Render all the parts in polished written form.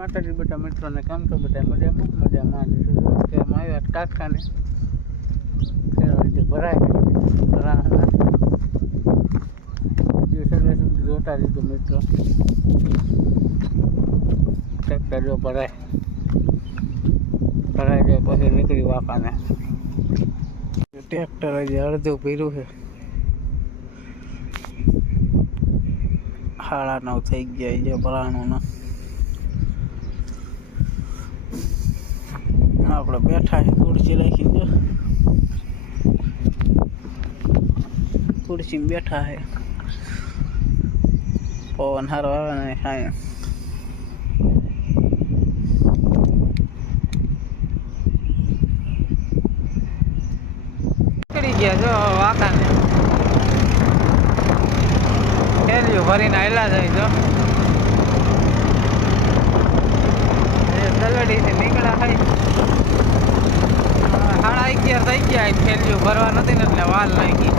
માતાજી બધા મિત્રોને કેમ છો? બધા મજામાં કે આવ્યા કાકાને ભરાય જોતા દીધું મિત્રો. ટ્રેક્ટર જો ભરાય જાય પછી નીકળી વાપાને. ટ્રેક્ટર હજી અડધું ભર્યું છે. 9:30 થઈ ગયા છે ભરાણું ના. આપણે બેઠા છે ખુરશી રાખી દો, ખુરશી બેઠા છે. પવન સારો આવે ને હા. નીકળી ગયા જો વાંકાને. થેલીઓ ભરીને આવેલા જાય જો દલડીથી નીકળ્યા થાય. 11:30 થઈ ગયા. થેલીઓ ભરવા નથી ને એટલે વાર લાગી.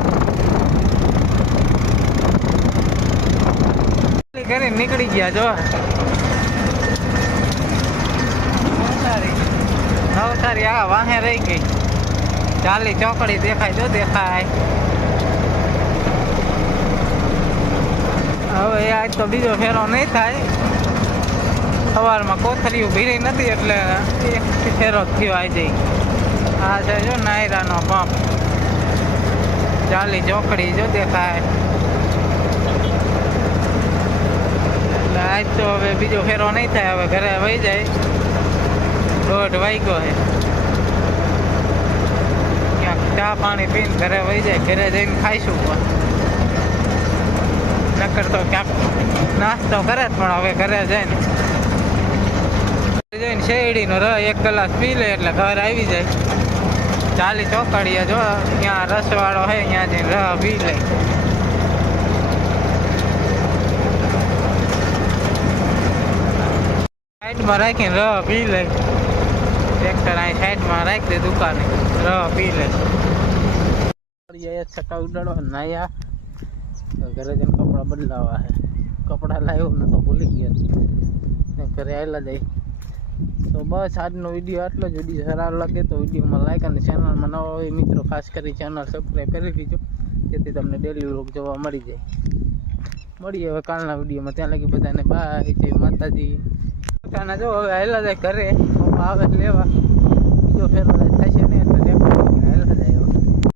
કરીને નીકળી ગયા જો. નવસારી આ વાહે રહી ગઈ. ચાલી ચોકડી દેખાય જો દેખાય. હવે આજ તો બીજો ફેરો નહીં થાય. સવારમાં કોથળીઓ ભીરી નથી એટલે એક ફેરો થયો આવી જાય. આ છે જો નાયરાનો પંપ. ચાલી ચોકડી જો દેખાય. એટલે આજ તો હવે બીજો ફેરો નહીં થાય. હવે ઘરે વહી જાય. 1:30 વાગ્યો છે. ક્યાંક ચા પાણી પીને ઘરે વહી જાય. ઘરે જઈને ખાઈશું. નકર તો ક્યાંક નાસ્તો કરે જ પણ હવે ઘરે જઈને શેરડીનો રસ 1 ગ્લાસ પી લે એટલે ઘર આવી જાય. ચાલી ચોકડીએ જો ત્યાં રસવાળો છે ત્યાં જઈને રસ પી લે. સાઈડમાં રાખીને રસ પી લે. ટ્રેક્ટર અહીં સાઈડમાં રાખી દે દુકાને, રસ પી લે. છક્કા ઉડાડવા નાયા ઘરે જઈને કપડાં બદલાવા છે. કપડાં લાવ્યો ને તો ભૂલી ગયા ઘરે આવેલા જાય. તો બસ આજનો વિડીયો આટલો જ. વિડીયો સારો લાગે તો વિડીયોમાં લાઈક અને ચેનલમાં નવા હોય મિત્રો ખાસ કરી ચેનલ સબસ્ક્રાઈબ કરી દીજો જેથી તમને ડેલી વ્લોગ જોવા મળી જાય. મળીએ હવે કાલના વિડીયોમાં. ત્યાં લગી બધાને બાય. જય માતાજી. જો હવે આવેલા જાય ઘરે આવે લેવા. બીજો ફેરો